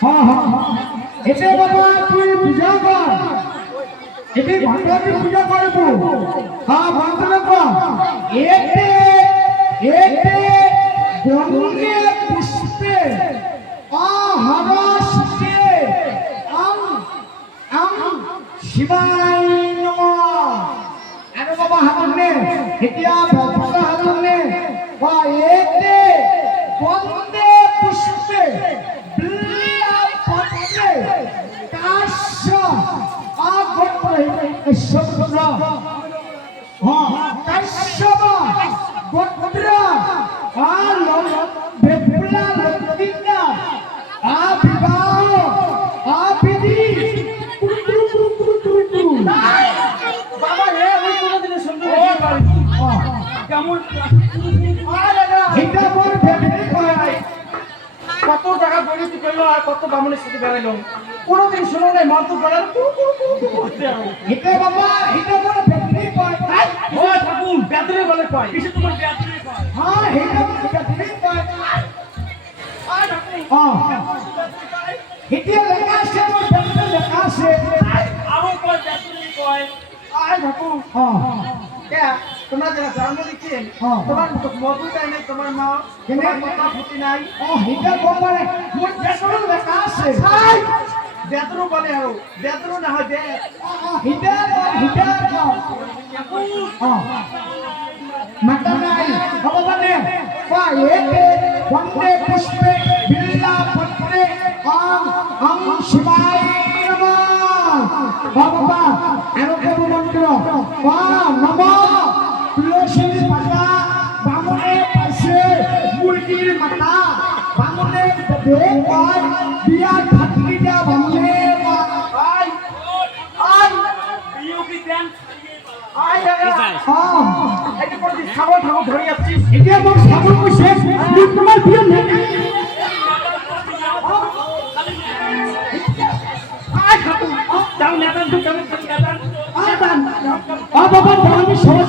হ্যাঁ হ্যাঁ এতে বাবা তুই পূজা কর? এতে ভগবানকে পূজা করব হ্যাঁ মন্ত্র কর এতে এতে ব্রহ্মে পুষ্পে আহরস্তে আম আম শিবায় নমঃ। আরে বাবা হাতনে এতিয়া ভক্ত হাতনে বা এতে বন্দে পুষ্পে বিল্লা পত্রে কাশ্য আগোত্র বাবা রে আমি কোনোদিনও শুনতে পারিনি। কেমন এটা মোর ফ্যামিলি কয় কত টাকা পরিণতি করল আর কত বামনের সাথে বেড়াইলো কোনোদিন শোনো নাই মন্ত্র পড়ার এটা বাবা এটা মোর ফ্যামিলি কয় ও ঠাকুর বেতনে বলে কয় কিসে তোমার বেতনে কয় হ্যাঁ এটা মোর ফ্যামিলি কয় আয় ঠাকুর। হ্যাঁ এটা লেখা আছে মোর ফ্যামিলি লেখা আছে। আরও কয় বেতনে কয় আয় ঠাকুর। হ্যাঁ কে তোমরা যারা দিচ্ছে হ্যাঁ। তোমার মধু দেয় নাই তোমার মা? তোমার মাথা ফুটি নাই। ও এটা বাবারে মোর ফ্যামিলি লেখা আছে। বেতনও বলে আরও বেতনও না হয় দে। এটা ঠাকুর হ্যাঁ। মাতা নাই ভগবানে পায়েতে বন্দে পুষ্পে বিল্লা পত্রে আম আম শিবায় নমঃ। বাবা এরকম মন্ত্র পা নম। তুলসীর পাতা বামনের পাশে মুরগির মাথা বামনের আয় আয় বিউটি দেন আয় দাদা হ্যাঁ এটা আমার সামনে বসে তোমার প্রিয় নেতা বাবা আমি সহজ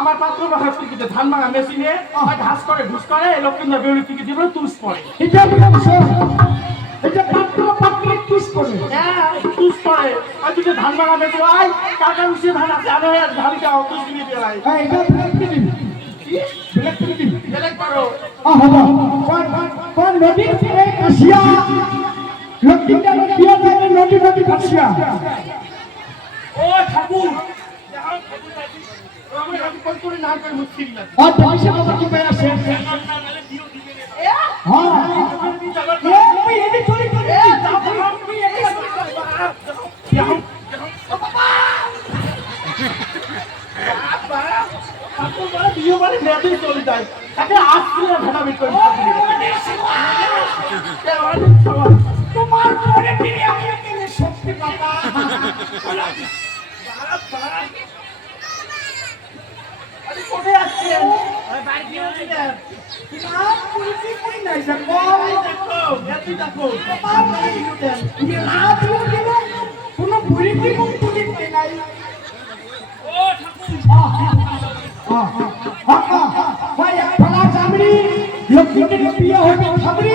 আমার পত্র হ্যাঁ, বাহার টিকিতে ধান ভাঙা মেশিনে আর ঘাস করে ঘুষ করে লক্ষ্মীন্দর বেউলি টিকিট দিব তুষ পড়ে। এটা বুঝছ এটা পত্র পাত্রী ঘুষ করে হ্যাঁ তুষ পড়ে। আর তুই ধান ভাঙা মেশিন আয় কাকা মিশিয়ে ধান আছে আনো ধান খাও তুষ দিয়ে আয়। এই এটা ব্ল্যাক দিবি। ব্ল্যাক বেলেগ পারো। আ হবা কোন কোন নদী থেকে কাশিয়া? লক্ষ্মীটা বিয়া নদী নদী কাশিয়া। ও ঠাকুর যাও ঠাকুর কাছে। ও আমার হ্যাঁ। তুমি একটা যাও। ঠাকুর বলে বিয়ে বাড়ি মেয়েদের চলে যায়। তাকে আসলে ভেড়া বিট তোমার পরে ফিরে আমি এখানে সত্যি কোথায় আসছেন নাই কোনো বুড়িটি মুখ পুলিশ নাই ভাই এক ফলা চামড়ি লক্ষ্মীকে বিয়ে হবে চামড়ি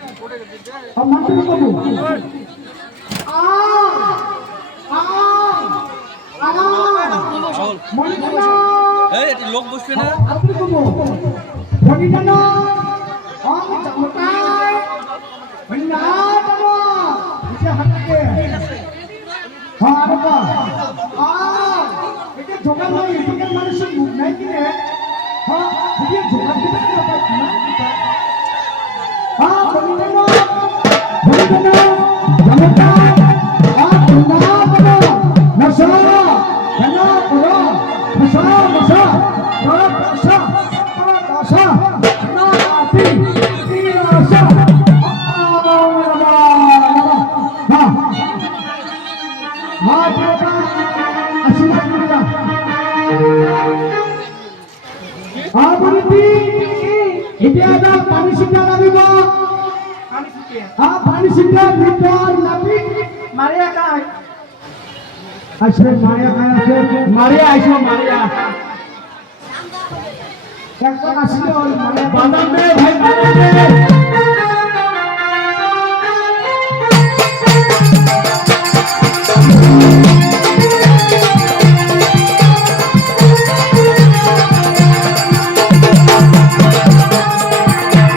আমার তো কবু আ আ আ মনে না এই এটা লোক বসবে না নশা নশা নশা নশা না আপি নশা হ্যাঁ মা দেবতা আশীর্বাদ করিয়া আপনি এতিয়া এটা পানী मारे मारिया मारिया से मारिया ऐसा मारिया। एक तो अस्सी और बादाम में भाई में